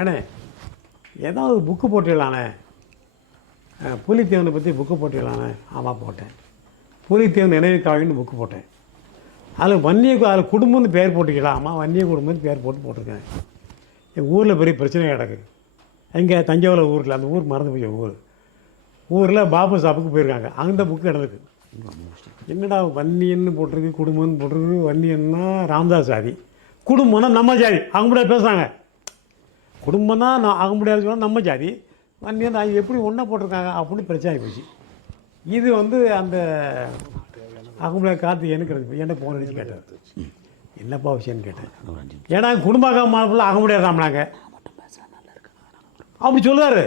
ஏண்ணே ஏதாவது புக்கு போட்டிடலாண்ணே புலித்தேவனை பற்றி புக்கு போட்டிடலாண்ணே ஆமாம் போட்டேன். புலித்தேவன் நினைவுக்காவின்னு புக்கு போட்டேன். அதில் வன்னிய அதில் குடும்பம்னு பேர் போட்டுக்கலாம் ஆமாம் வன்னிய குடும்பம்னு பேர் போட்டு போட்டிருக்கேன். என் ஊரில் பெரிய பிரச்சனை கிடக்கு. எங்கே தஞ்சாவூர் ஊரில் அந்த ஊர் மறந்து போய் ஊர். ஊரில் பாபு சாப்புக்கு போயிருக்காங்க. அந்த புக்கு கிடக்கு என்னடா வன்னியன்னு போட்டிருக்கு குடும்பம்னு போட்டிருக்கு வன்னியன்னா ராம்தாஸ் சாதி. குடும்பம்னா நம்ம ஜாதி அவங்க கூட பேசுகிறாங்க குடும்பம் தான் நான் ஆக முடியாது சொன்னால் நம்ம ஜாதி. வன்னியன் அது எப்படி ஒன்றா போட்டிருக்காங்க? அப்படின்னு பிரச்சனை ஆகி போச்சு இது வந்து அந்த அகமுடியா கார்த்திக் எனக்கு என்ன ஃபோன் அடிச்சு கேட்டார் என்னப்பா விஷயம்னு கேட்டேன். ஏன்னா குடும்ப மாப்பிள்ள ஆக முடியாதாம்னாங்க அப்படி சொல்லுவார்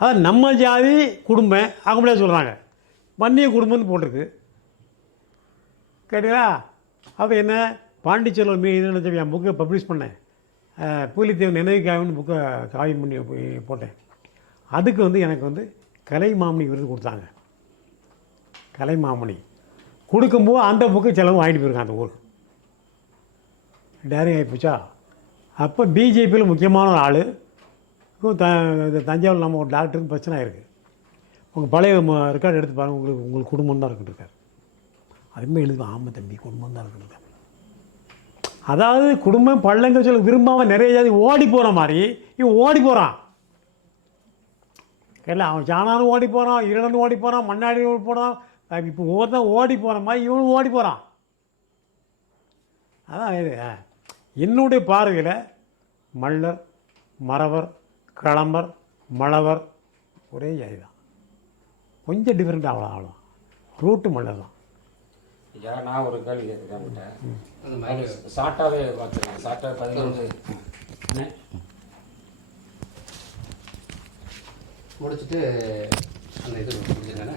அதான் நம்ம ஜாதி குடும்பம் ஆக முடியாது சொல்கிறாங்க வன்னிய குடும்பம்னு போட்டிருக்கு. கேட்டீங்களா? அப்போ என்ன? பாண்டிச்செல்வன் மீ இது என் புக்கை பப்ளிஷ் பண்ணேன். பூலித்தேவன் நினைவுக்காகனு புக்கை காவியம் பண்ணி போய் போட்டேன். அதுக்கு வந்து எனக்கு வந்து கலை மாமணி விருது கொடுத்தாங்க. கலை மாமணி. கொடுக்கும்போது அந்த புக்கு செலவு வாங்கிட்டு போயிருக்கான் அந்த ஊர். டேரிங் ஆகிப்போச்சா அப்போ பிஜேபியில் முக்கியமான ஒரு ஆள். த தஞ்சாவூர் நம்ம ஒரு டாக்டருக்கு பிரச்சனை ஆயிருக்கு உங்கள் பழைய ரெக்கார்டு எடுத்து பாருங்கள் உங்களுக்கு உங்களுக்கு குடும்பம் தான் இருக்குன்னு இருக்கார் அதுவுமே எழுதுவா ஆமாம் தம்பி குடும்பம் தான் இருக்குன்னு இருக்கார் அதாவது குடும்பம் பள்ளங்கள் சொல்ல விரும்பாமல் நிறைய ஜாதி ஓடி போகிற மாதிரி இவன் ஓடி போகிறான் இல்லை அவன் சாணாலும் ஓடி போகிறான் இரண்டு ஓடி போகிறான் மண்ணாடி ஓடி போகிறான் இப்போ ஒவ்வொருத்தன் ஓடி போகிற மாதிரி இவனும் ஓடி போகிறான் அதான் இது என்னுடைய பார்வையில் மல்லர் மறவர் கிளம்பர் மழவர் ஒரே ஜாதி தான். கொஞ்சம் டிஃப்ரெண்ட் அவ்வளோ அவ்வளோ ரூட்டு மல்லர் தான். ஐயா நான் ஒரு கேள்வி கேட்குறேன் உங்கள்கிட்ட. அந்த மாதிரி ஷார்ட்டாகவே பார்த்துருக்கேன் ஷார்ட்டாக பதினொன்று. முடிச்சுட்டு அந்த இது முடிச்சிருக்கானே